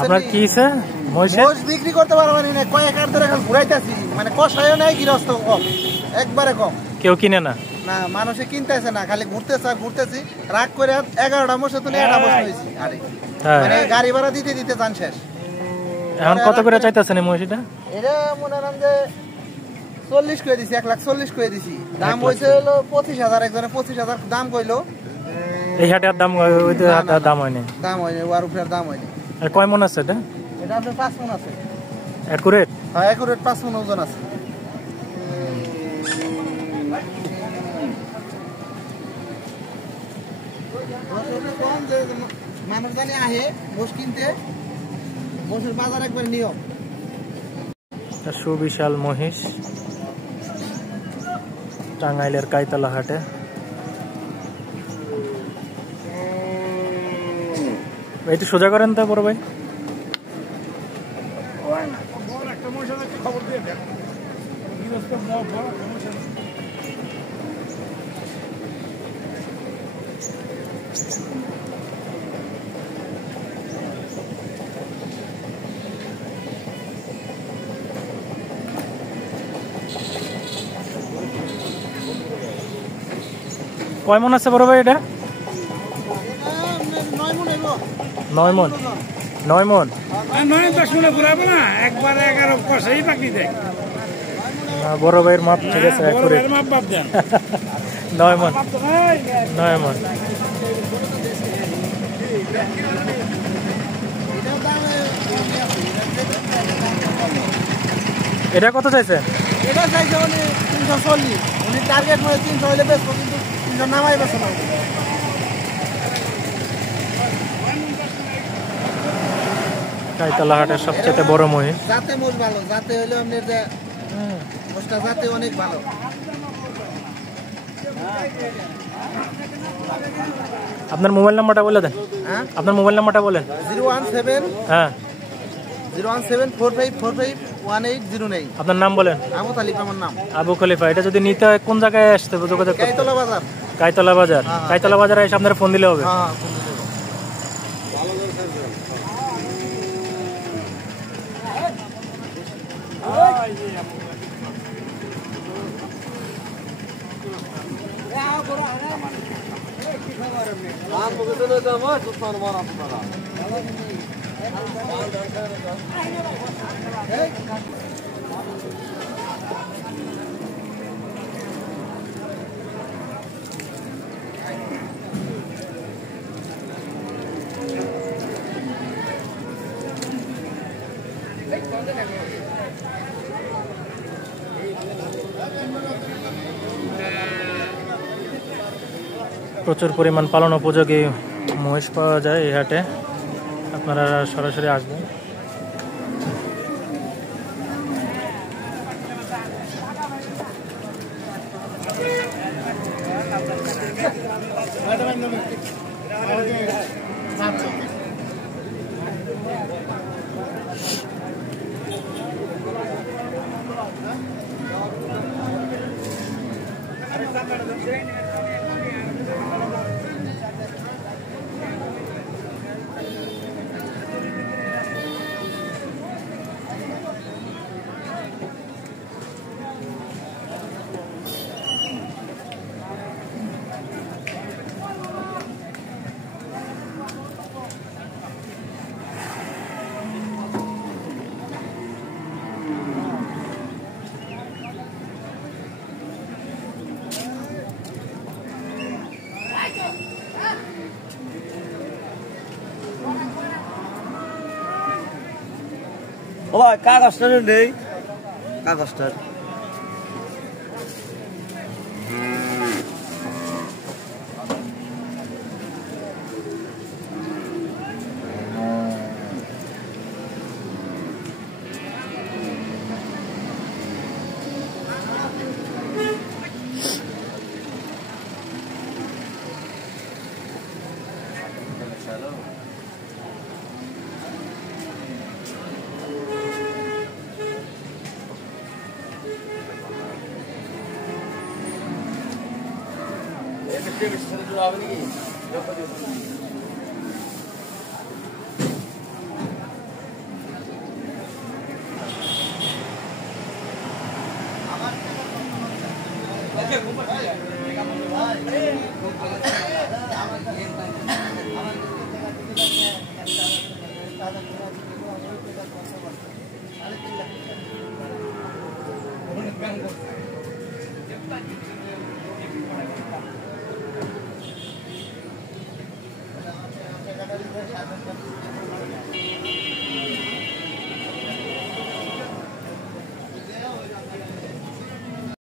আপনার কি স্যার মহিষ বিক্রি করতে পারবেন না, কয়েক হাজার ধরে এখন ঘুরাইতেছি, মানে কষায়ও নাই, গৃহস্থ কম, একবারে কম। কেউ কিনে না? না, মানুষে কিনতেছে না, খালি ঘুরতেছে আর ঘুরতেছি। রাগ করে 11টা মশা তুলে এটা বসে হয়েছি। আরে মানে গাড়ি ভাড়া দিতে দিতে যান শেষ। এখন কত করে চাইতেছেন এই মহিষটা? এটা মনে করেন যে 40 করে দিছি, 1,40,000 করে দিছি। দাম হয়েছে হলো 25,000, একজনে 25,000 দাম কইলো। এই হাটের দাম ওই হাটের দাম হয়নি, দাম হয়নি, ওর উপরে দাম হয়নি। আর কয় মন আছে এটা? এটা আপনার 5 মণ আছে। একুরেট? হ্যাঁ, একুরেট 5 মণ ওজন আছে। মানুষ জানি আহে মোষ কিনতে, মোষের বাজার একবার নিয়ম। সুবিশাল মহিষ টাঙ্গাইলের কাইতলা হাটে। একটু সোজা করেন তা বড় ভাই। কয় মন আছে বড় ভাই এটা? 9 মন। 9 মন? 9-10 মনে ঘুরাবো না, একবার 11 কষাই বাকি দেয়। বড় ভাইয়ের মাপ ঠিক আছে, 9 মন। 9 মন। এটা কত চাইছে? এটা চাইছে উনি 340, উনি টার্গেট মানে 300 হইলে বেচবো, কিন্তু 300 নামাই বেচবো না। কাইতলা হাটের সবচেয়ে বড় মহিষ। জাতে মোষ ভালো, জাতে হইলো আপনার যে মোষটা জাতে অনেক ভালো। আপনার মোবাইল নাম্বারটা বলে দেন। হ্যাঁ, আপনার মোবাইল নাম্বারটা বলেন। 017 হ্যাঁ 01745481809। আপনার নাম বলেন। আবু তালিব আমার নাম। আবু খলিফা। এটা যদি নিতে হয় কোন জায়গায় আসতে হবে যোগাযোগ করতে? কাইতলা বাজার। কাইতলা বাজার। কাইতলা বাজারে এসে আপনারা ফোন দিলে হবে। হ্যাঁ, প্রচুর পরিমাণ পালন উপযোগী মহিষ পাওয়া যায় এই হাটে, আপনারা সরাসরি আসবেন। ও ভাই কাগজটা নেই, কাগজটা Gracias.